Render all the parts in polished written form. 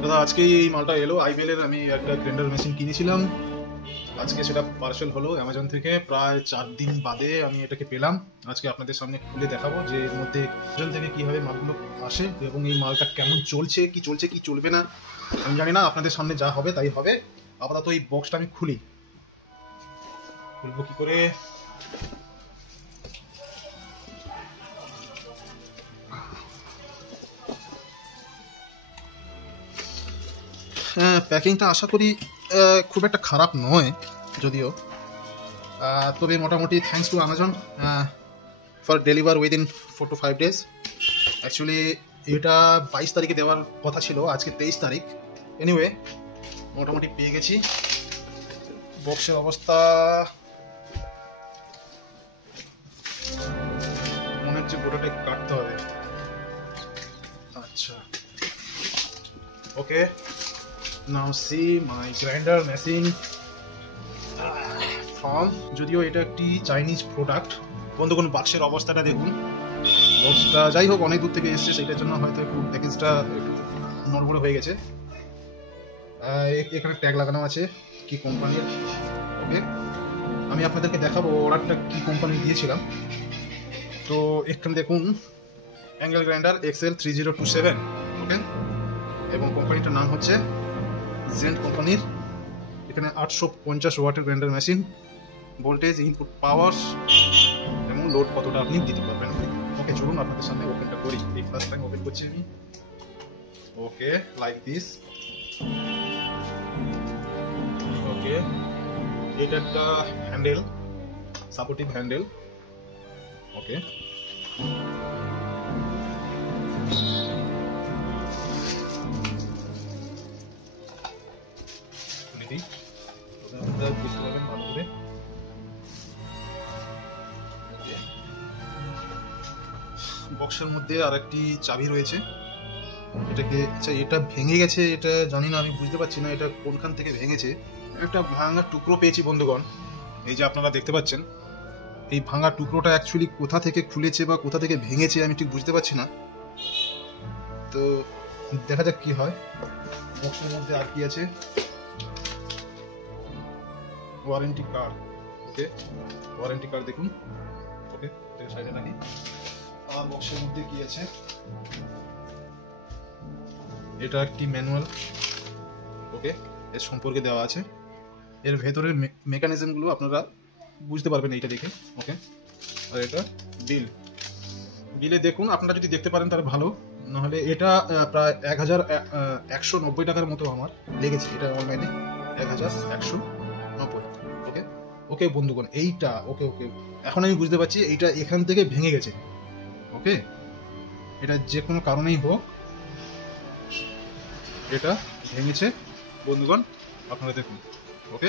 দাদা আজকে এই মালটা এলো আইবিএল এর। আমি একটা গ্রাইন্ডার মেশিন কিনেছিলাম, আজকে সেটা পার্সেল হলো অ্যামাজন থেকে। প্রায় 4 দিন বাদে আমি এটাকে পেলাম। আজকে আপনাদের সামনে খুলে দেখাবো যে এর মধ্যে অ্যামাজন থেকে কিভাবে মালগুলো আসে এবং এই মালটা কেমন চলছে কি চলবে না আমি জানি না। আপনাদের সামনে যা হবে তাই হবে। আপাতত এই বক্সটা আমি খুলবো কি করে। হ্যাঁ, প্যাকিংটা আশা করি খুব একটা খারাপ নয় যদিও, তবে মোটামুটি thanks to Amazon for deliver within 4 to 5 days। Actually এটা 22 তারিখে দেওয়ার কথা ছিল, আজকে 23 তারিখ। এনিওয়ে মোটামুটি পেয়ে গেছি। বক্সের অবস্থা মনে হচ্ছে গোটাটাই কাটতে হবে। আচ্ছা, ওকে, নাও সি মাই গ্রাইন্ডার মেশিন ফর্ম। যদিও এটা একটি চাইনিজ প্রোডাক্ট। বন্ধুগণ, বাক্সের অবস্থাটা দেখুন। বক্সটা যাই হোক অনেক দূর থেকে এসছে, সেটার জন্য হয়তো একটু প্যাকেজটা একটু নড়বড়ে হয়ে গেছে। এখানে ট্যাগ লাগানো আছে কি কোম্পানির। ওকে, আমি আপনাদেরকে দেখাবো অর্ডারটা কি কোম্পানি দিয়েছিলাম। তো এখানে দেখুন অ্যাঙ্গেল গ্রাইন্ডার এক্সএল 3027। ওকে, এবং কোম্পানিটার নাম হচ্ছে জেন্ট কোম্পানির। এখানে 850 ওয়াটের গ্রাইন্ডার মেশিন, ভোল্টেজ, ইনপুট পাওয়ার এবং লোড কতটা আপনি দিতে পারবেন। ওকে, চলুন আপনাদের সামনে ওপেনটা করি। এই ফার্স্ট টাইম ওপেন করছি আমি। ওকে, লাইক দিস। ওকে, এটা একটা হ্যান্ডেল, সাপোর্টিভ হ্যান্ডেল। ওকে, বুঝতে পারবেন ভালো করে। বক্সের মধ্যে আর একটি চাবি রয়েছে। এটাকে এটা ভেঙে গেছে, এটা জানি না, আমি বুঝতে পারছি না এটা কোনখান থেকে ভেঙেছে। একটা ভাঙা টুকরো পেয়েছি বন্ধুগণ, এই যে আপনারা দেখতে পাচ্ছেন। এই ভাঙা টুকরোটা অ্যাকচুয়ালি কোথা থেকে খুলেছে বা কোথা থেকে ভেঙেছে আমি ঠিক বুঝতে পারছি না। তো দেখা যাক কি হয়। বক্সের মধ্যে আর কি আছে, ওয়ারেন্টি কার্ড। ওকে, ওয়ারেন্টি কার্ড দেখুন। ওকে, সাইডে রাখি। আর বক্সের মধ্যে কি আছে, এটা একটি ম্যানুয়াল। ওকে, এর সম্পর্কে দেওয়া আছে। এর ভেতরের মেকানিজমগুলো আপনারা বুঝতে পারবেন এইটা দেখে। ওকে, আর এটা বিলে দেখুন, আপনারা যদি দেখতে পারেন তাহলে ভালো, নাহলে এটা প্রায় 1190 টাকার মতো আমার লেগেছে। এটা অনলাইনে 1190। ওকে ওকে বন্ধুগণ, এইটা ওকে ওকে এখন আমি বুঝতে পারছি এইটা এখান থেকে ভেঙে গেছে। ওকে, এটা যে কোনো কারণেই হোক এটা ভেঙেছে বন্ধুগণ, আপনারা দেখুন। ওকে,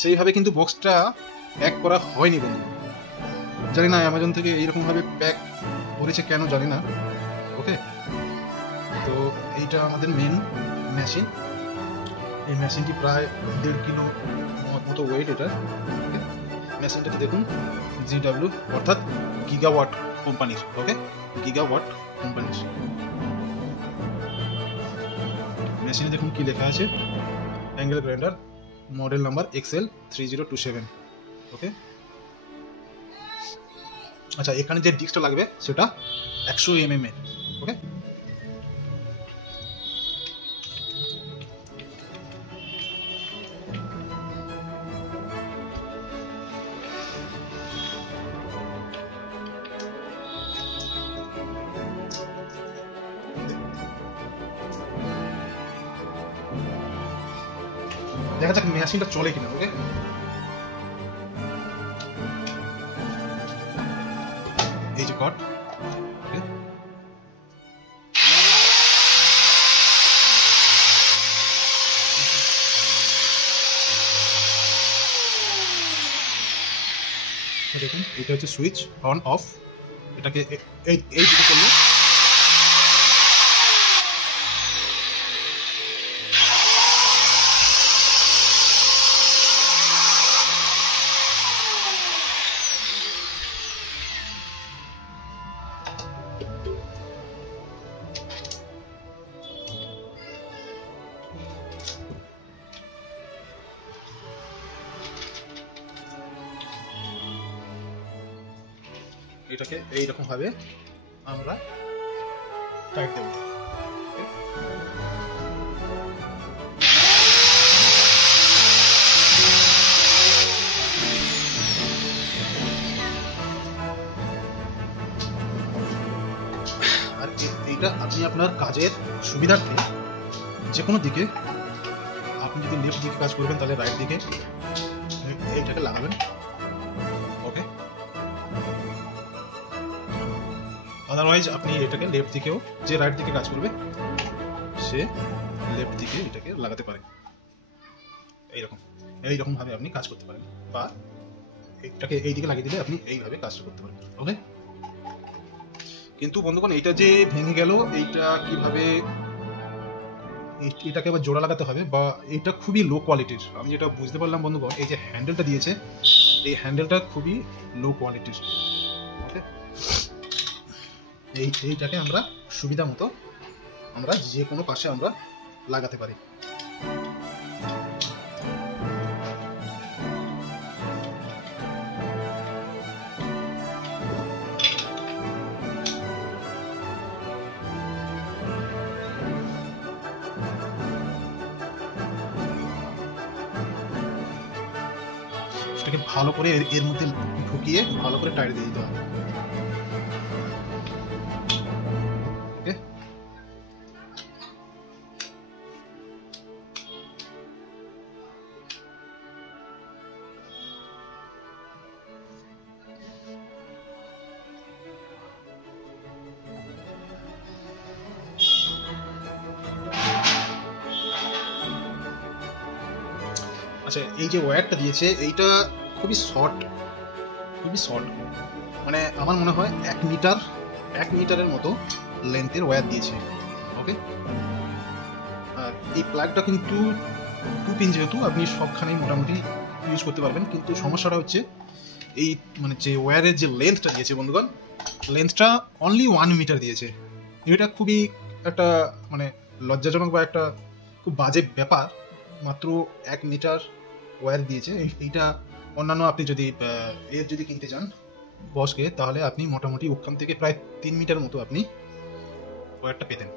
সেইভাবে কিন্তু বক্সটা প্যাক করা হয়নি বন্ধু। জানি না অ্যামাজন থেকে এইরকমভাবে প্যাক করেছে কেন, জানি না। ওকে, তো এইটা আমাদের মেন মেশিন। এই মেশিনটি প্রায় 1.5 কিলো মতো ওয়েট এটা। ওকে, মেশিনটাতে দেখুন জিডাব্লিউ অর্থাৎ গিগাওয়াট কোম্পানির। ওকে, গিগাওয়াট কোম্পানির মেশিনে দেখুন কি লেখা আছে, angle grinder, model number XL 3027। ওকে, আচ্ছা, এখানে যে ডিস্কটা লাগবে সেটা 100 mm এর। ওকে, দেখা যাক মেশিনটা চলে কিনা। ওকে, এই যে কট। ওকে, দেখুন এটা হচ্ছে সুইচ অন অফ। এটাকে এই দিকে করলে এটাকে এইরকম ভাবে আমরা টাইট দেব। আর এইটা আপনি আপনার কাজের সুবিধার্থে যে কোনো দিকে, আপনি যদি লেফট দিকে কাজ করবেন তাহলে রাইট দিকে এইটাকে লাগাবেন। ওকে, আদারওয়াইজ আপনি এটাকে লেফট দিকেও, যে রাইট দিকে কাজ করবে সে লেফট দিকে এটাকে লাগাতে পারেন। এইরকম ভাবে আপনি কাজ করতে পারেন, বা এটাকে এই দিকে লাগিয়ে দিলে আপনি এইভাবে কাজটা করতে পারেন। ওকে, কিন্তু বন্ধুগণ এইটা যে ভেঙে গেল, এইটা কিভাবে, এটাকে আবার জোড়া লাগাতে হবে, বা এটা খুবই লো কোয়ালিটির। আমি যেটা বুঝতে পারলাম বন্ধুগণ, এই যে হ্যান্ডেলটা দিয়েছে, এই হ্যান্ডেলটা খুবই লো কোয়ালিটির। ওকে, এইটাকে আমরা সুবিধা মতো আমরা যে কোনো পাশে আমরা লাগাতে পারি। এটাকে ভালো করে এর মধ্যে ঢুকিয়ে ভালো করে টাইট দিয়ে দিতে হবে। ওকে, আচ্ছা, এই যে ওয়্যারটা দিয়েছে এইটা খুবই শর্ট, মানে আমার মনে হয় 1 মিটারের মতো লেন্থের ওয়্যার দিয়েছে। ওকে, আর এই প্লাগটা কিন্তু 2 পিন, যেহেতু আপনি সবখানেই মোটামুটি ইউজ করতে পারবেন। কিন্তু সমস্যাটা হচ্ছে এই মানে যে ওয়্যারের যে লেন্থটা দিয়েছে বন্ধুগণ, লেন্থটা অনলি 1 মিটার দিয়েছে। এটা খুবই একটা মানে লজ্জাজনক বা একটা খুব বাজে ব্যাপার। মাত্র 1 মিটার ওয়্যার দিয়েছে। এইটা অন্যান্য আপনি যদি এর যদি কিনতে চান বসকে, তাহলে আপনি মোটামুটি ওখান থেকে প্রায় 3 মিটার মতো আপনি ওয়্যারটা পেতেন।